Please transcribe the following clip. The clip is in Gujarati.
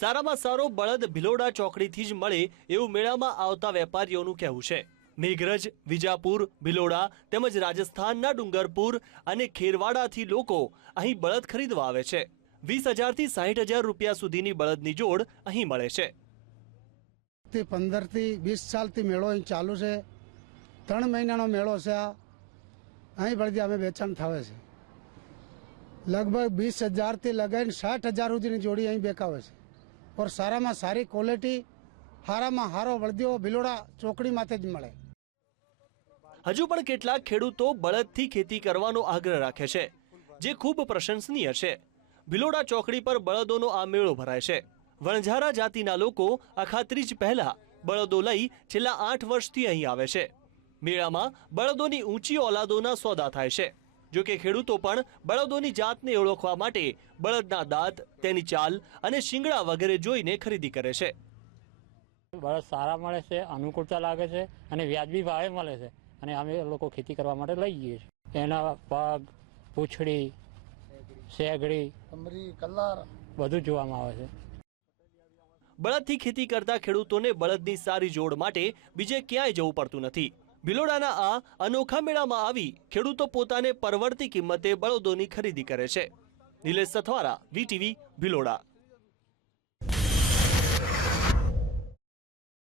સારામાં સારો બળદ ભિલોડા ચોકડીથી જ મળે એવું મેળામાં આવતા વેપારીઓનું કહેવું છે. મેઘરજ, વિજાપુર, ભિલોડા તેમજ રાજસ્થાનના ડુંગરપુર અને ખેરવાડાથી લોકો અહીં બળદ ખરીદવા આવે છે. વીસ હજારથી સાહીઠ હજાર રૂપિયા સુધીની બળદની જોડ અહીં મળે છે. થી પંદરથી વીસ સાલથી મેળો અહીં ચાલુ છે. ત્રણ મહિનાનો મેળો છે આ. અહીં બળદી અમે વેચાણ થાવે છે. લગભગ વીસ હજારથી લગાવીને સાઠ હજાર સુધીની જોડી અહીં બેકાવે છે. ઓર સારામાં સારી ક્વોલિટી હારામાં હારો વળદીઓ ભિલોડા ચોકડી માથે જ મળે. હજુ પણ કેટલાક ખેડૂતો બળદથી ખેતી કરવાનો આગ્રહ રાખે છે, જે ખૂબ પ્રશંસનીય છે. ભિલોડા ચોકડી પર બળદોનો આ મેળો ભરાય છે. વણઝારા જાતિના લોકો અખાત્રીજ પહેલા બળદો લઈ છેલ્લા આઠ વર્ષથી અહીં આવે છે. મેળામાં બળદોની ઊંચી ઓલાદોના સોદા થાય છે. જો કે ખેડૂતો પણ બળદોની જાતને ઓળખવા માટે બળદના દાંત તેની ચાલ અને શિંગડા વગેરે જોઈને ખરીદી કરે છે. બળદ સારા મળે છે અનુકૂળતા લાગે છે અને વ્યાજબી ભાવે મળે છે. અને અમે લોકો ખેતી કરવા માટે લઈ જઈએ છીએ. એના પગ પૂંછડી શેગડી બધું જોવામાં આવે છે. બળદથી ખેતી કરતા ખેડૂતોને બળદની સારી જોડ માટે બીજે ક્યાંય જવું પડતું નથી. ભિલોડાના આ અનોખા મેળામાં આવી ખેડૂતો પોતાને પરવડતી કિંમતે બળદોની ખરીદી કરે છે. નિલેશ સથવારા, વીટીવી, ભિલોડા.